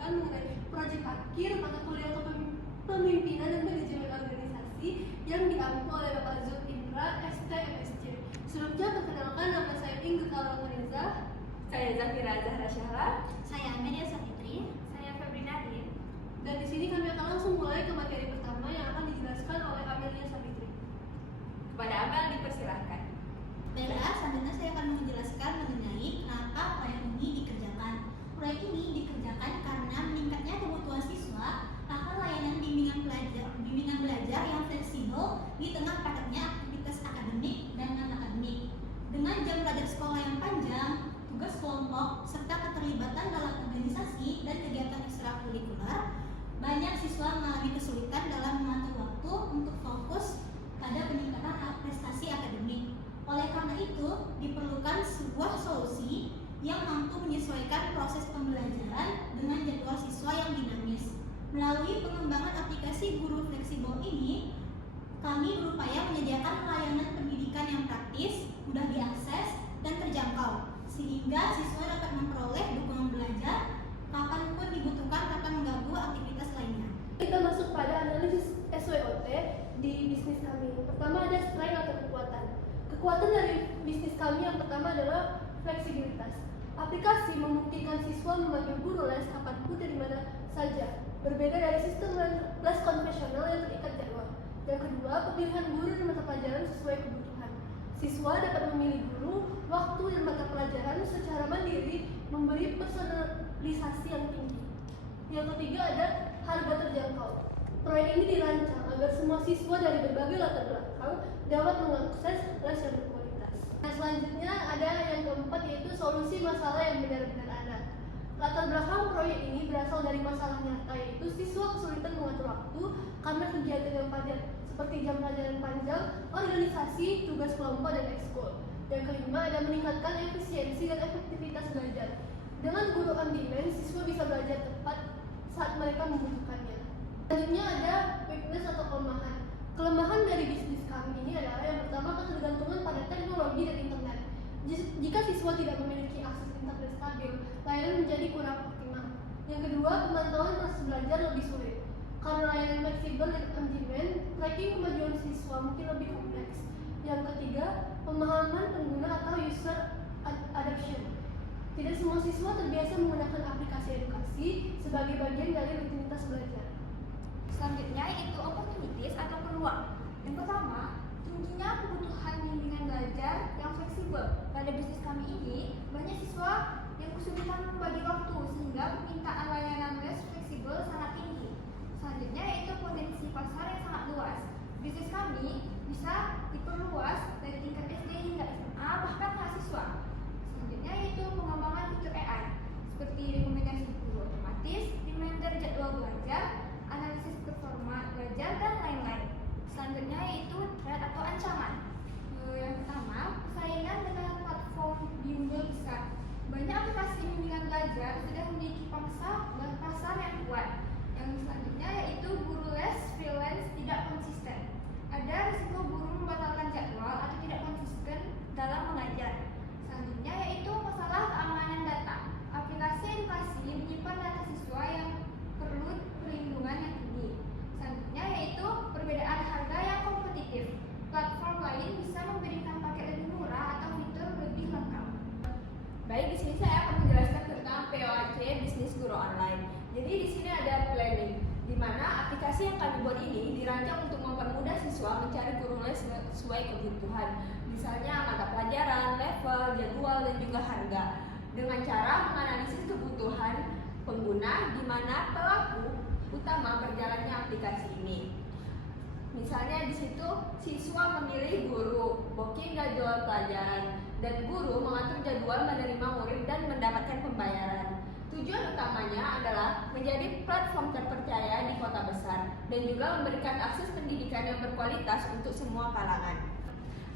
menjelaskan mengenai proyek akhir mata kuliah kepemimpinan dan manajemen organisasi yang diampu oleh Bapak Zul Indra, ST MSc. Sebelumnya perkenalkan, nama saya Ingrid Aureliza. Saya Zafira Zahra Syahla. Saya Amelia Safitri. Saya Febri Nadine. Dan di sini kami akan langsung mulai ke materi pertama yang akan dijelaskan oleh Amelia Safitri. Kepada Amel dipersilahkan. Baiklah, selanjutnya saya akan menjelaskan mengenai kenapa proyek ini dikerjakan. Proyek ini dikerjakan karena meningkatnya kebutuhan siswa akan layanan bimbingan belajar yang fleksibel di tengah padatnya aktivitas akademik dan non-akademik. Dengan jam belajar sekolah yang panjang, tugas kelompok, serta keterlibatan dalam organisasi dan kegiatan ekstrakurikuler, banyak siswa mengalami kesulitan dalam mengatur waktu untuk fokus pada peningkatan prestasi akademik. Oleh karena itu, diperlukan sebuah solusi yang mampu menyesuaikan proses pembelajaran dengan jadwal siswa yang dinamis. Melalui pengembangan aplikasi guru fleksibel ini, kami berupaya menyediakan layanan pendidikan yang praktis, mudah diakses, dan terjangkau, sehingga siswa dapat memperoleh dukungan belajar kapanpun dibutuhkan tanpa mengganggu aktivitas lainnya. Kita masuk pada analisis SWOT di bisnis kami. Pertama ada strength atau kekuatan. Kekuatan dari bisnis kami yang pertama adalah fleksibilitas. Aplikasi memungkinkan siswa memanggil guru les kapanpun dari mana saja, berbeda dari sistem les konvensional yang terikat jadwal. Yang kedua, pemilihan guru dan mata pelajaran sesuai kebutuhan. Siswa dapat memilih guru, waktu, dan mata pelajaran secara mandiri, memberi personalisasi yang tinggi. Yang ketiga ada harga terjangkau. Proyek ini dirancang agar semua siswa dari berbagai latar belakang dapat mengakses les yang berkualitas. Nah, selanjutnya ada yang keempat, yaitu solusi masalah yang benar-benar ada. Latar belakang proyek ini berasal dari masalah nyata, yaitu siswa kesulitan mengatur waktu karena kegiatan yang padat seperti jam pelajaran panjang, organisasi, tugas kelompok, dan ekskul. Yang kelima ada meningkatkan efisiensi dan efektivitas belajar. Dengan guru on demand, siswa bisa belajar tepat saat mereka membutuhkannya. Selanjutnya ada weakness atau kelemahan. Kelemahan dari bisnis kami ini adalah yang pertama, ketergantungan pada teknologi dan internet. Jika siswa tidak memiliki akses internet stabil, layanan menjadi kurang optimal. Yang kedua, pemantauan proses belajar lebih sulit. Karena layanan fleksibel dan on demand, tracking kemajuan siswa mungkin lebih kompleks. Yang ketiga, pemahaman pengguna atau user adoption. Tidak semua siswa terbiasa menggunakan aplikasi edukasi sebagai bagian dari rutinitas belajar. Selanjutnya yaitu opportunities atau peluang. Yang pertama, tingginya kebutuhan bimbingan belajar yang fleksibel. Pada bisnis kami ini, banyak siswa yang kesulitan membagi waktu sehingga permintaan layanan les fleksibel sangat tinggi. Selanjutnya yaitu potensi pasar yang sangat luas. Bisnis kami bisa diperluas dari tingkat SD hingga SMA bahkan mahasiswa. Selanjutnya yaitu pengembangan fitur AI seperti rekomendasi guru otomatis, reminder jadwal belajar, analisis performa belajar, dan lain-lain. Selanjutnya yaitu threat atau ancaman. Yang pertama, persaingan dengan platform bimbel besar. Banyak aplikasi bimbingan belajar sudah memiliki pangsa dan pasar yang kuat. Yang selanjutnya yaitu guru les freelance tidak konsisten. Ada risiko guru membatalkan jadwal atau tidak konsisten dalam mengajar. Selanjutnya yaitu masalah keamanan data. Aplikasi edukasi menyimpan data siswa yang perlu perlindungan yang tinggi. Selanjutnya yaitu perbedaan harga yang kompetitif. Platform lain bisa memberikan paket lebih murah atau fitur lebih lengkap. Baik, di sini saya akan menjelaskan tentang POAC bisnis guru online. Jadi di sini ada planning, di mana aplikasi yang kami buat ini dirancang untuk mempermudah siswa mencari guru les sesuai kebutuhan. Misalnya mata pelajaran, level, jadwal, dan juga harga. Dengan cara menganalisis kebutuhan pengguna, di mana pelaku utama berjalannya aplikasi ini. Misalnya di situ siswa memilih guru, booking jadwal pelajaran, dan guru mengatur jadwal menerima murid dan mendapatkan pembayaran. Tujuan utamanya adalah menjadi platform terpercaya di kota besar dan juga memberikan akses pendidikan yang berkualitas untuk semua kalangan.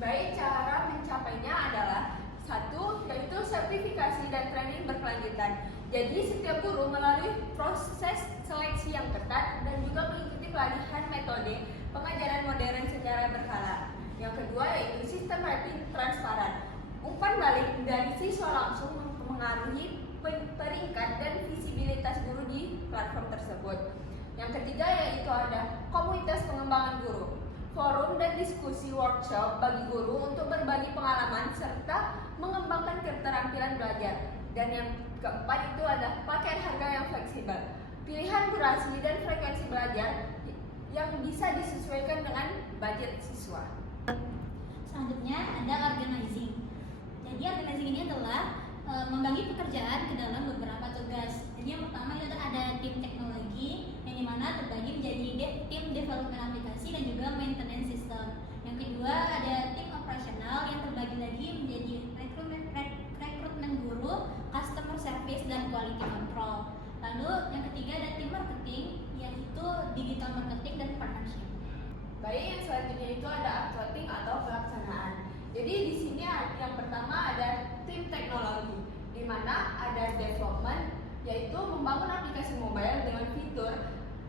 Baik, cara mencapainya adalah satu, yaitu sertifikasi dan training berkelanjutan. Jadi setiap guru melalui proses seleksi yang ketat dan juga mengikuti pelatihan metode pengajaran modern secara berkala. Yang kedua yaitu sistem rating transparan. Umpan balik dari siswa langsung mempengaruhi peringkat dan visibilitas aktivitas guru di platform tersebut. Yang ketiga yaitu ada komunitas pengembangan guru, forum dan diskusi workshop bagi guru untuk berbagi pengalaman serta mengembangkan keterampilan belajar. Dan yang keempat itu ada paket harga yang fleksibel, pilihan durasi dan frekuensi belajar yang bisa disesuaikan dengan budget siswa. Selanjutnya ada organizing. Jadi organizing ini adalah membagi pekerjaan ke dalam beberapa tugas. Jadi yang pertama itu ada tim teknologi yang dimana terbagi menjadi tim development aplikasi dan juga maintenance system. Yang kedua ada tim operasional yang terbagi lagi menjadi rekrutmen guru, customer service dan quality control. Lalu yang ketiga ada tim marketing yaitu digital marketing dan partnership. Baik, yang selanjutnya itu ada uploading atau pelaksanaan. Jadi di sini yang pertama ada tim teknologi, di mana ada development, yaitu membangun aplikasi mobile dengan fitur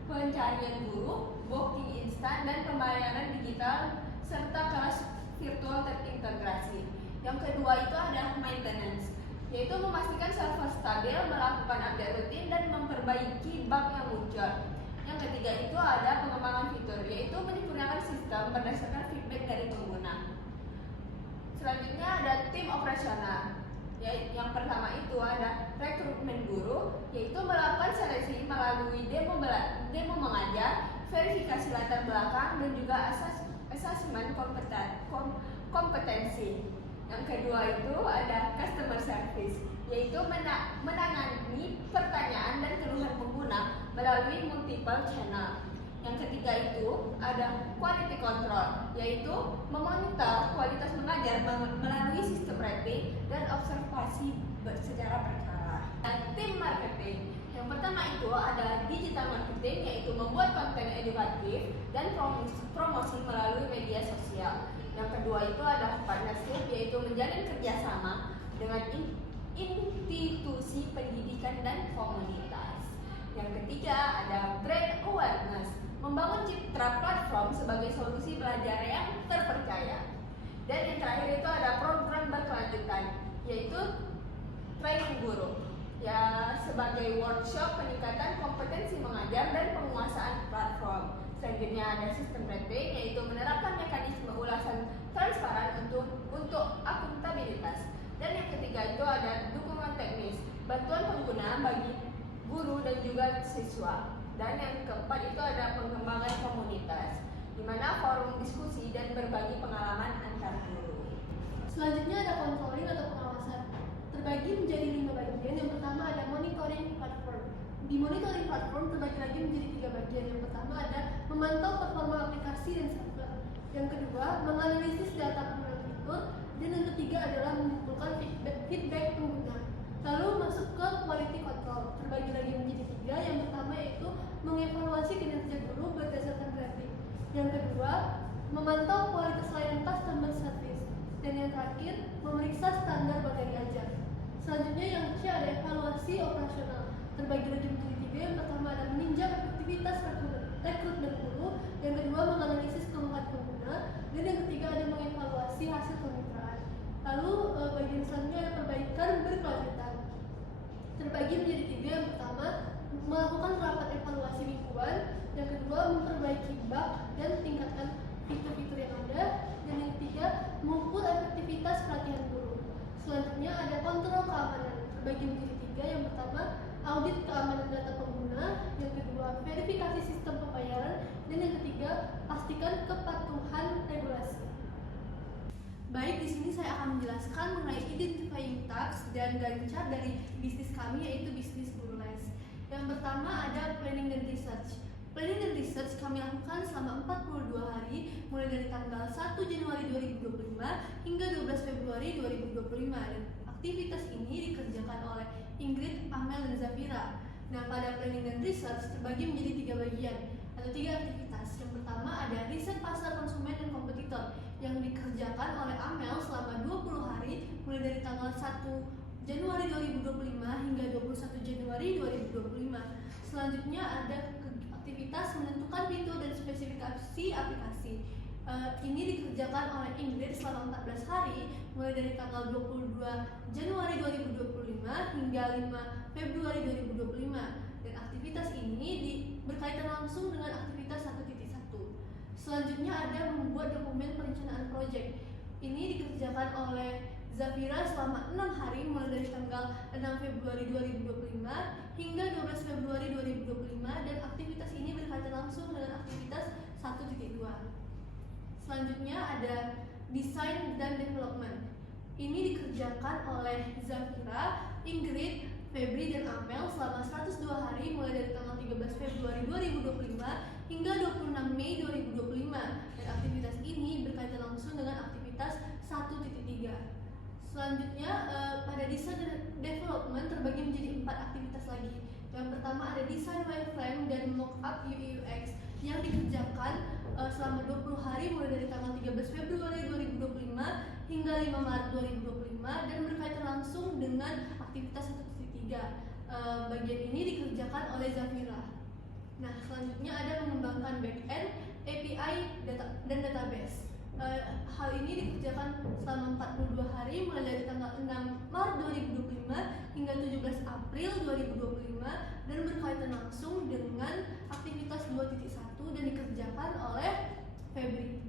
pencarian guru, booking instan, dan pembayaran digital serta kelas virtual terintegrasi. Yang kedua itu ada maintenance, yaitu memastikan server stabil, melakukan update rutin, dan memperbaiki bug yang muncul. Yang ketiga itu ada pengembangan fitur, yaitu menyempurnakan sistem berdasarkan feedback dari pengguna. Selanjutnya ada tim operasional. Yang pertama itu ada rekrutmen guru, yaitu melakukan seleksi melalui demo mengajar, verifikasi latar belakang, dan juga asesmen kompetensi. Yang kedua itu ada customer service, yaitu menangani pertanyaan dan keluhan pengguna melalui multiple channel. Yang ketiga itu ada quality control, yaitu memonitor kualitas mengajar melalui sistem rating dan observasi secara berkala. Dan tim marketing, yang pertama itu ada digital marketing, yaitu membuat konten edukatif dan promosi melalui media sosial. Yang kedua itu ada partnership, yaitu menjalin kerjasama dengan institusi pendidikan dan komunitas. Yang ketiga ada brand awareness, membangun citra platform sebagai solusi belajar yang terpercaya. Dan yang terakhir itu ada program berkelanjutan, yaitu training guru, ya sebagai workshop peningkatan kompetensi mengajar dan penguasaan platform. Selanjutnya ada sistem rating, yaitu menerapkan mekanisme ulasan transparan untuk akuntabilitas. Dan yang ketiga itu ada dukungan teknis, bantuan pengguna bagi guru dan juga siswa. Dan yang keempat itu ada pengembangan komunitas, di mana forum diskusi dan berbagi pengalaman antar guru. Selanjutnya ada controlling atau pengawasan. Terbagi menjadi 5 bagian. Yang pertama ada monitoring platform. Di monitoring platform terbagi lagi menjadi 3 bagian. Yang pertama ada memantau performa aplikasi dan server. Yang kedua, menganalisis data penggunaan fitur. Dan yang ketiga adalah mengumpulkan feedback pengguna. Lalu masuk ke quality control. Terbagi lagi menjadi 3. Yang pertama yaitu mengevaluasi kinerja guru berdasarkan rating. Yang kedua, memantau kualitas layanan customer service. Dan yang terakhir, memeriksa standar materi ajar. Selanjutnya yang ketiga ada evaluasi operasional. Terbagi lagi menjadi 3. Yang pertama ada meninjau efektivitas rekrutmen guru. Yang kedua menganalisis keluhan pengguna. Dan yang ketiga ada mengevaluasi hasil kemitraan. Lalu bagian selanjutnya ada perbaikan berkelanjutan. Terbagi menjadi 3. Yang pertama melakukan rapat evaluasi mingguan. Yang kedua memperbaiki bug dan tingkatkan fitur-fitur yang ada. Dan yang ketiga mengukur efektivitas pelatihan guru. Selanjutnya ada kontrol keamanan. Terbagi menjadi 3. Yang pertama audit keamanan data pengguna. Yang kedua verifikasi sistem pembayaran. Dan yang ketiga pastikan kepatuhan regulasi. Baik, di sini saya akan menjelaskan mengenai identifying tasks dan gancar dari bisnis kami, yaitu bisnis Guru Les. Yang pertama ada planning dan research. Planning dan research kami lakukan selama 42 hari, mulai dari tanggal 1 Januari 2025 hingga 12 Februari 2025. Dan aktivitas ini dikerjakan oleh Ingrid, Amel, dan Zafira. Nah, pada planning dan research terbagi menjadi 3 bagian atau 3 aktivitas. Yang pertama ada riset pasar konsumen dan kompetitor yang dikerjakan oleh Amel selama 20 hari mulai dari tanggal 1 Januari 2025 hingga 21 Januari 2025. Selanjutnya ada aktivitas menentukan fitur dan spesifikasi aplikasi. Ini dikerjakan oleh Ingrid selama 14 hari mulai dari tanggal 22 Januari 2025 hingga 5 Februari 2025. dan aktivitas ini berkaitan langsung dengan aktivitas 1.1. Selanjutnya ada membuat dokumen perencanaan proyek. Ini dikerjakan oleh Zafira selama 6 hari mulai dari tanggal 6 Februari 2025 hingga 12 Februari 2025 dan aktivitas ini berkaitan langsung dengan aktivitas 1.2. Selanjutnya ada desain dan development. Ini dikerjakan oleh Zafira, Ingrid, Febri, dan Amel selama 102 hari mulai dari tanggal 13 Februari 2025 hingga 26 Mei 2025 dan aktivitas ini berkaitan langsung dengan aktivitas 1.3. Selanjutnya pada desain dan development terbagi menjadi 4 aktivitas lagi. Yang pertama ada desain wireframe dan mockup UI UX yang dikerjakan selama 20 hari mulai dari tanggal 13 Februari 2025 hingga 5 Maret 2025 dan berkaitan langsung dengan aktivitas 1.3. Bagian ini dikerjakan oleh Zafira. Nah, selanjutnya ada mengembangkan backend, API, dan database. Hal ini dikerjakan selama 42 hari mulai dari tanggal 6 Maret 2025 hingga 17 April 2025 dan berkaitan langsung dengan aktivitas 2.1 dan dikerjakan oleh Febri.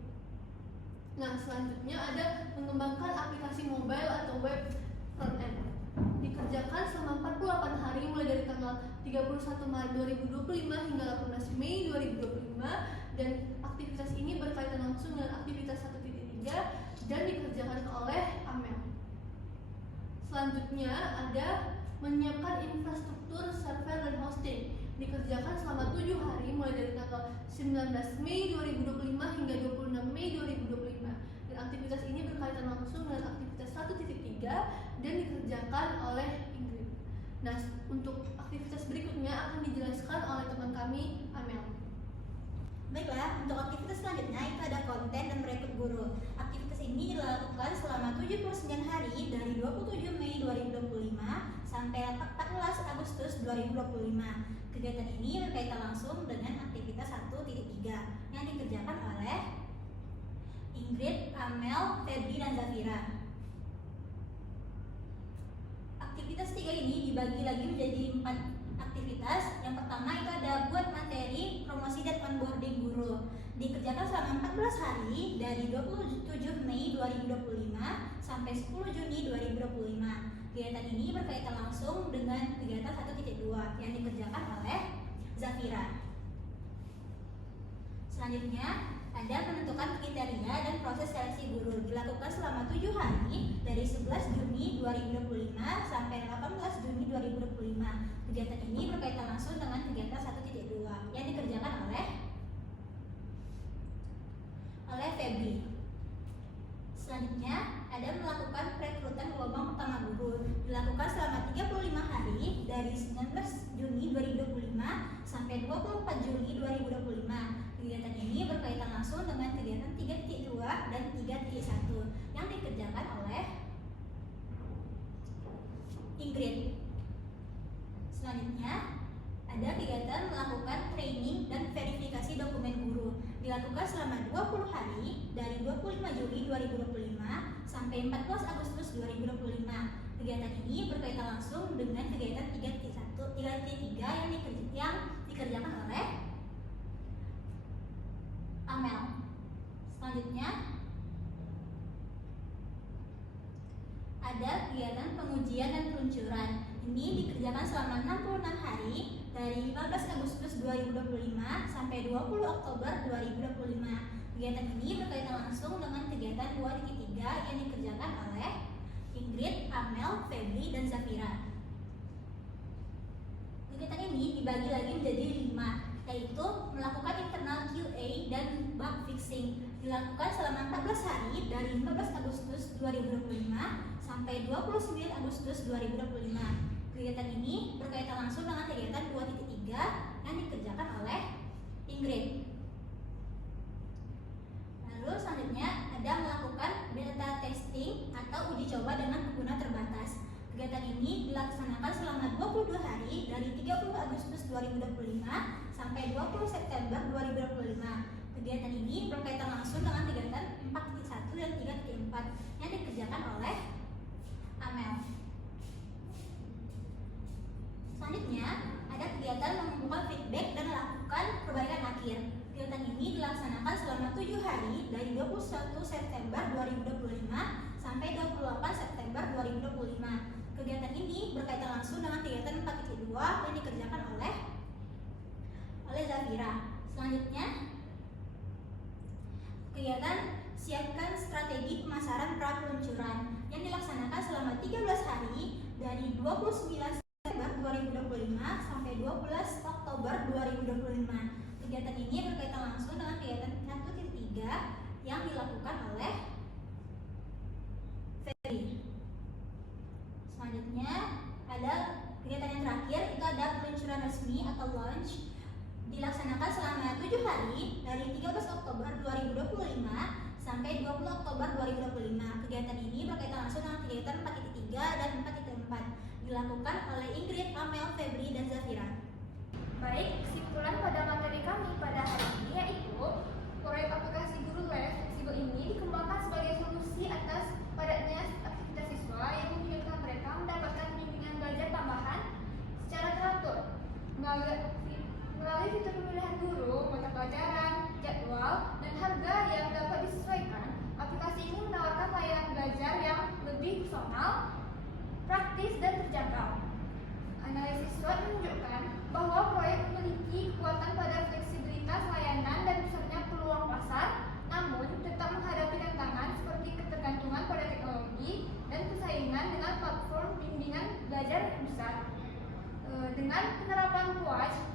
Nah, selanjutnya ada mengembangkan aplikasi mobile atau web front-end. Dikerjakan selama 48 hari mulai dari tanggal 31 Maret 2025 hingga 18 Mei 2025 dan aktivitas ini berkaitan langsung dengan aktivitas 1.3 dan dikerjakan oleh Amel. Selanjutnya ada menyiapkan infrastruktur server dan hosting. Dikerjakan selama 7 hari mulai dari tanggal 19 Mei 2025 hingga 26 Mei 2025 dan aktivitas ini berkaitan langsung dengan aktivitas 1.3 dan dikerjakan oleh Ingrid. Nah, untuk aktivitas berikutnya akan dijelaskan oleh teman kami, Amel. Baiklah, untuk aktivitas selanjutnya itu ada konten dan merekrut guru. Aktivitas ini dilakukan selama 79 hari dari 27 Mei 2025 sampai 14 Agustus 2025. Kegiatan ini berkaitan langsung dengan aktivitas 1.3 yang dikerjakan oleh Ingrid, Amel, Febri, dan Zafira. Aktivitas 3 ini dibagi lagi menjadi 4 aktivitas. Yang pertama itu ada buat materi, promosi, dan onboarding guru. Dikerjakan selama 14 hari dari 27 Mei 2025 sampai 10 Juni 2025. Kegiatan ini berkaitan langsung dengan kegiatan 1.2 yang dikerjakan oleh Zafira. Selanjutnya ada menentukan kriteria dan proses seleksi guru. Dilakukan selama 7 hari dari 11 Juni 2025 sampai 18 Juni 2025. Kegiatan ini berkaitan langsung dengan kegiatan 1.2 yang dikerjakan oleh Febri. Selanjutnya ada melakukan perekrutan gelombang pertama guru. Dilakukan selama 35 hari dari 19 Juni 2025 sampai 24 Juli 2025. Kegiatan ini berkaitan langsung dengan kegiatan 3.2 dan 3.1 yang dikerjakan oleh Ingrid. Selanjutnya ada kegiatan melakukan training dan verifikasi dokumen guru. Dilakukan selama 20 hari dari 25 Juli 2025 sampai 14 Agustus 2025. Kegiatan ini berkaitan langsung dengan kegiatan 3.3 yang dikerjakan oleh Amel. Selanjutnya ada kegiatan pengujian dan peluncuran. Ini dikerjakan selama 66 hari dari 15 Agustus 2025 sampai 20 Oktober 2025. Kegiatan ini berkaitan langsung dengan kegiatan 2.3 yang dikerjakan oleh Ingrid, Amel, Febri, dan Zafira. Kegiatan ini dibagi lagi menjadi 5, yaitu melakukan internal QA dan bug fixing. Dilakukan selama 14 hari dari 15 Agustus 2025 sampai 29 Agustus 2025. Kegiatan ini berkaitan langsung dengan kegiatan 2.3 yang dikerjakan oleh Ingrid. Lalu selanjutnya ada melakukan beta testing atau uji coba dengan pengguna terbatas. Kegiatan ini dilaksanakan selama 22 hari dari 30 Agustus 2025 sampai 20 September 2025. Kegiatan ini berkaitan langsung dengan kegiatan 4.1 dan 3.4 yang dikerjakan oleh Amel. Selanjutnya ada kegiatan ini berkaitan langsung dengan kegiatan 4.2 yang dikerjakan oleh Zafira. Selanjutnya, kegiatan siapkan strategi pemasaran pra-peluncuran yang dilaksanakan selama 13 hari dari 29 September 2025 sampai 12 Oktober 2025. Kegiatan ini berkaitan langsung dengan kegiatan 1.3 yang dilakukan oleh Ferry. Selanjutnya ada kegiatan yang terakhir, itu ada peluncuran resmi atau launch, dilaksanakan selama 7 hari dari 13 Oktober 2025 sampai 20 Oktober 2025. Kegiatan ini berkaitan langsung dengan kegiatan 4.3 dan 4.4 dilakukan oleh Ingrid, Amel, Febri, dan Zafira. Baik, kesimpulan pada materi kami pada hari ini yaitu proyek aplikasi Guru Les fleksibel ini dikembangkan sebagai solusi atas padatnya aktivitas siswa yang memungkinkan mereka mendapatkan bimbingan belajar tambahan secara teratur melalui fitur pemilihan guru, mata pelajaran, jadwal, dan harga yang dapat disesuaikan. Aplikasi ini menawarkan layanan belajar yang lebih personal, praktis, dan terjangkau. Analisis SWOT menunjukkan bahwa proyek memiliki kekuatan pada fleksibilitas layanan dan besarnya peluang pasar, namun tetap menghadapi tantangan seperti ketergantungan pada teknologi dan persaingan dengan platform bimbingan belajar yang besar. Dengan penerapan PUAJ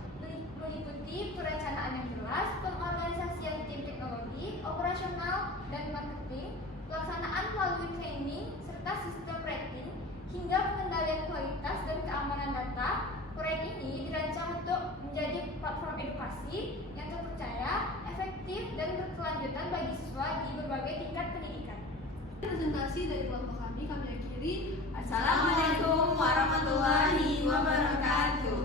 meliputi perencanaan yang jelas, pengorganisasian tim teknologi, operasional, dan marketing, pelaksanaan melalui training, serta sistem rating, hingga pengendalian kualitas dan keamanan data. Proyek ini dirancang untuk menjadi platform edukasi yang terpercaya, efektif, dan berkelanjutan bagi siswa di berbagai tingkat pendidikan. Presentasi dari kelompok kami akhiri. Assalamualaikum warahmatullahi wabarakatuh.